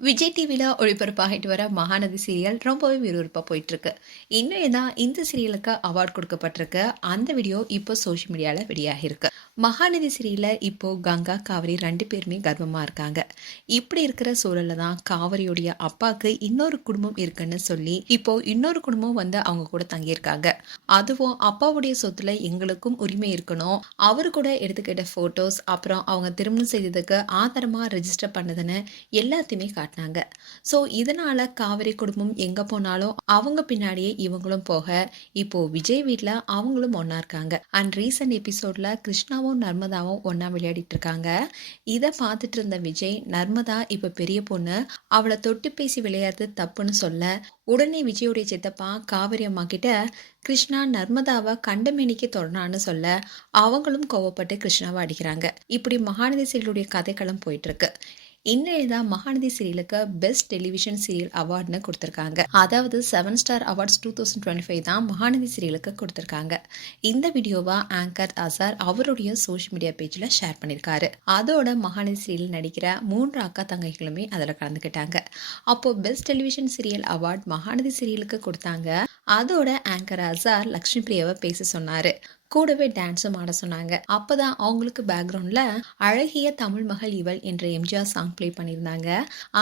விஜய் டிவில ஒளிபரப்பாகிட்டு வர மகாநதி சீரியல் ரொம்பவே விறுவிறுப்பா போயிட்டு இருக்கு. இன்னும் தான் இந்த சீரியலுக்கு அவார்ட் கொடுக்கப்பட்டிருக்கு. அந்த வீடியோ இப்போ சோஷியல் மீடியால வெளியாகிருக்கு. மகாநதி சீரியல்ல இப்போ கங்கா, காவிரி 2 பேருமே கர்ப்பமா இருக்காங்க. இப்படி இருக்கிற சூழல்ல தான் காவிரியுடைய அப்பாக்கு இன்னொரு குடும்பம் இருக்குன்னு சொல்லி இப்போ இன்னொரு குடும்பம் வந்து அவங்க கூட தங்கியிருக்காங்க. அதுவும் அப்பாவுடைய சொத்துல எங்களுக்கும் உரிமை இருக்கணும். அவரு கூட எடுத்துக்கிட்ட போட்டோஸ், அப்புறம் அவங்க திருமணம் செய்ததுக்கு ஆதாரமா ரெஜிஸ்டர் பண்ணதுன்னு எல்லாத்தையுமே காட்டினாங்க. ஸோ இதனால காவிரி குடும்பம் எங்க போனாலும் அவங்க பின்னாடியே இவங்களும் போக, இப்போ விஜய் வீட்ல அவங்களும் ஒண்ணா இருக்காங்க. அண்ட் ரீசன்ட் எபிசோட்ல கிருஷ்ணாவும் நர்மதாவும் ஒண்ணா விளையாடிட்டு இருக்காங்க. இதை பார்த்துட்டு இருந்த விஜய், நர்மதா இப்ப பெரிய பொண்ணு, அவளை தொட்டு பேசி விளையாடுறது தப்புன்னு சொல்ல, உடனே விஜயோடைய சித்தப்பா காவிரி அம்மா கிட்ட கிருஷ்ணா நர்மதாவை கண்டமேனிக்கு தொடரான்னு சொல்ல, அவங்களும் கோவப்பட்டு கிருஷ்ணாவை அடிக்கிறாங்க. இப்படி மகாநதி சீரியலுடைய கதைக்களம் போயிட்டு இருக்கு. இன்னைக்கு தான் மகாநதி சீரியலுக்கு பெஸ்ட் டெலிவிஷன் சீரியல் அவார்டுன்னு கொடுத்துருக்காங்க. அதாவது 7 ஸ்டார் அவார்ட்ஸ் 2025 தான் மகாநதி சீரியலுக்கு கொடுத்துருக்காங்க. இந்த வீடியோவா ஆங்கர் அசார் அவருடைய சோஷியல் மீடியா பேஜில் ஷேர் பண்ணியிருக்காரு. அதோட மகாநதி சீரியல் நடிக்கிற 3 அக்கா தங்கைகளுமே அதில் கலந்துக்கிட்டாங்க. அப்போ best television serial award Mahanadi சீரியலுக்கு கொடுத்தாங்க. அதோட ஆங்கர் அசார் லக்ஷ்மி பிரியாவை பேச சொன்னாரு. கூடவே டான்ஸும் ஆட சொன்னாங்க. அப்பதான் அவங்களுக்கு பேக்ரவுண்ட்ல அழகிய தமிழ் மகள் இவள் என்ற எம்ஜிஆர் சாங் ப்ளே பண்ணியிருந்தாங்க.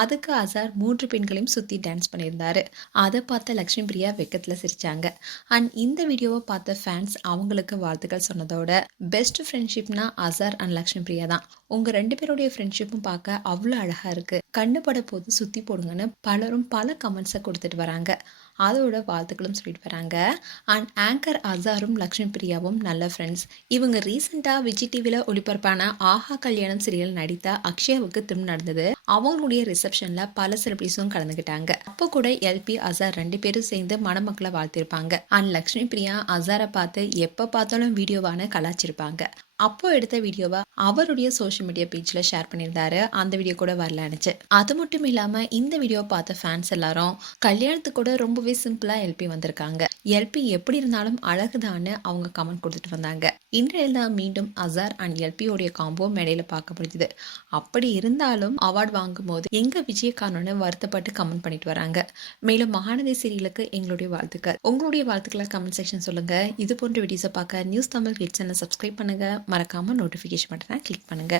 அதுக்கு அசார் 3 பெண்களையும் சுத்தி டான்ஸ் பண்ணியிருந்தாரு. அதை பார்த்த லக்ஷ்மி பிரியா வெக்கத்துல சிரிச்சாங்க. அண்ட் இந்த வீடியோவை பார்த்த ஃபேன்ஸ் அவங்களுக்கு வாழ்த்துக்கள் சொன்னதோட பெஸ்ட் ஃப்ரெண்ட்ஷிப்னா அசார் அண்ட் லக்ஷ்மி பிரியா தான். உங்க 2 பேருடைய ஃப்ரெண்ட்ஷிப்பும் பார்க்க அவ்வளோ அழகா இருக்கு, கண்ணு பட போது சுத்தி போடுங்கன்னு பலரும் பல கமெண்ட்ஸை கொடுத்துட்டு வராங்க. அதோட வாழ்த்துக்களும் சொல்லிட்டு வராங்க. அண்ட் ஆங்கர் அசாரும் லக்ஷ்மி பிரியாவும் நல்ல ஃப்ரெண்ட்ஸ். இவங்க ரீசெண்டாக விஜய் டிவியில் ஒளிபரப்பான ஆஹா கல்யாணம் சீரியல் நடித்த அக்ஷயாவுக்கு திரும்ப நடந்தது. அவங்களுடைய ரிசப்ஷனில் பல செலிபிரிட்டிஸும் கலந்துக்கிட்டாங்க. அப்போ கூட எல்பி அசார் 2 பேரும் சேர்ந்து மணமக்களை வாழ்த்திருப்பாங்க. அண்ட் லக்ஷ்மி பிரியா அசாரை பார்த்து எப்போ பார்த்தாலும் வீடியோவான கலாச்சிருப்பாங்க. அப்போ எடுத்த வீடியோவை அவருடைய சோஷியல் மீடியா பேஜில் ஷேர் பண்ணியிருந்தாரு. அந்த வீடியோ கூட வரலானுச்சு. அது மட்டும் இல்லாமல் இந்த வீடியோ பார்த்த ஃபேன்ஸ் எல்லாரும் கல்யாணத்துக்கு கூட ரொம்பவே சிம்பிளாக எல்பி வந்திருக்காங்க. எல்பி எப்படி இருந்தாலும் அழகுதான்னு அவங்க கமெண்ட் கொடுத்துட்டு வந்தாங்க. இன்றைய தான் மீண்டும் அசார் அண்ட் எல்பியோடைய காம்போ மேடையில் பார்க்க முடியுது. அப்படி இருந்தாலும் அவார்டு வாங்கும் போது எங்க விஜயகாரன்னு வருத்தப்பட்டு கமெண்ட் பண்ணிட்டு வராங்க. மேலும் மகாநதி சீரியலுக்கு எங்களுடைய வாழ்த்துக்கள். உங்களுடைய வாழ்த்துக்களை கமெண்ட் செக்ஷன் சொல்லுங்க. இது போன்ற வீடியோஸை பார்க்க news Tamil click channel subscribe பண்ணுங்க. மறக்காம நோட்டிஃபிகேஷன் பட்டனை கிளிக் பண்ணுங்க.